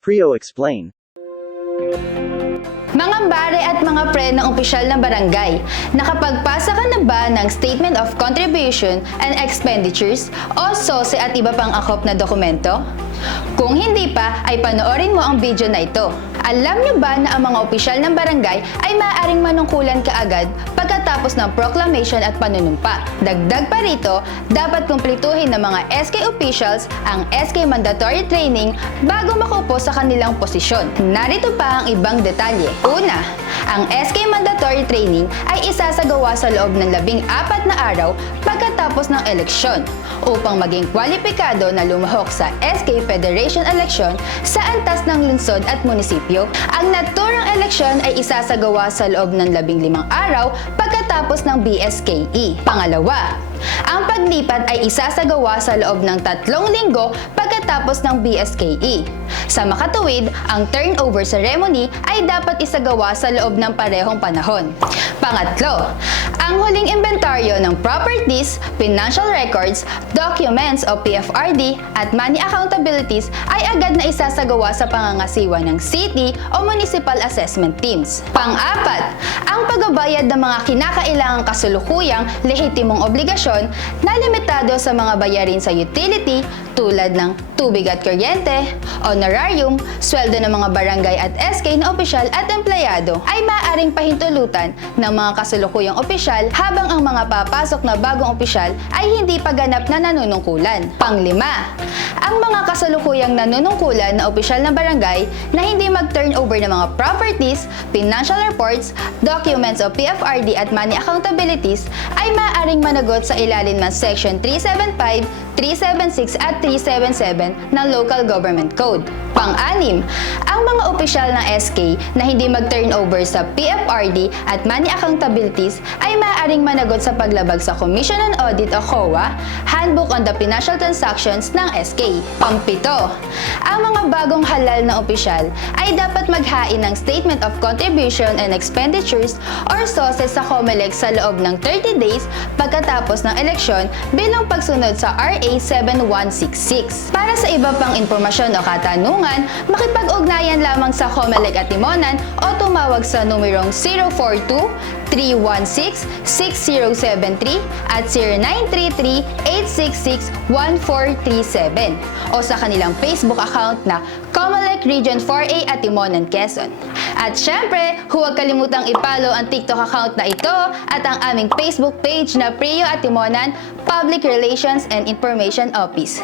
Prio explain. Mga bare at mga pre ng opisyal ng barangay, nakapagpasa ka na ba ng Statement of Contribution and Expenditures o SOSE at iba pang akop na dokumento? Kung hindi pa, ay panoorin mo ang video na ito. Alam niyo ba na ang mga opisyal ng barangay ay maaaring manungkulan kaagad pagkatapos ng proclamation at panunumpa? Dagdag pa rito, dapat kumplituhin ng mga SK officials ang SK mandatory training bago makupo sa kanilang posisyon. Narito pa ang ibang detalye. Una, ang SK mandatory training ay isasagawa sa loob ng 14 na araw pagkatapos ng eleksyon upang maging kwalipikado na lumahok sa SK Federation election sa antas ng lungsod at munisipyo. Ang naturang eleksyon ay isasagawa sa loob ng 15 araw pagkatapos ng BSKE. Pangalawa, ang paglipat ay isasagawa sa loob ng 3 linggo pagkatapos ng BSKE. Sa makatuwid, ang turnover ceremony ay dapat isagawa sa loob ng parehong panahon. Pangatlo, ang huling inventaryo ng properties, financial records, documents o PFRD at money accountabilities ay agad na isasagawa sa pangangasiwa ng city o municipal assessment teams. Pang-apat, ang pagbabayad ng mga kinakailangang kasulukuyang lehitimong obligasyon na limitado sa mga bayarin sa utility tulad ng tubig at kuryente, honorarium, sweldo ng mga barangay at SK na opisyal at empleyado ay maaaring pahintulutan ng mga kasulukuyang opisyal habang ang mga papasok na bagong opisyal ay hindi pa ganap na nanunungkulan. Panglima, ang mga kasalukuyang nanunungkulan na opisyal ng barangay na hindi mag-turnover ng mga properties, financial reports, documents o PFRD at money accountabilities ay maaaring managot sa ilalim ng Section 375, 376 at 377 ng Local Government Code. Pang-anim, ang mga opisyal ng SK na hindi mag-turnover sa PFRD at money accountabilities ay maaaring managot sa paglabag sa Commission on Audit o COA, Handbook on the Financial Transactions ng SK. Pang-pito, ang mga bagong halal na opisyal ay dapat maghain ng Statement of Contribution and Expenditures or SOSE sa COMELEC sa loob ng 30 days pagkatapos ng eleksyon bilang pagsunod sa RA 7166. Para sa iba pang impormasyon o katanungan, makipag-ugnayan lamang sa COMELEC at Timonan o tumawag sa numerong 042-316-6073 at 0933-866-1437 o sa kanilang Facebook account na COMELEC Region 4A at Timonan, Quezon. At syempre, huwag kalimutang i-follow ang TikTok account na ito at ang aming Facebook page na Prio at Timonan Public Relations and Information Office.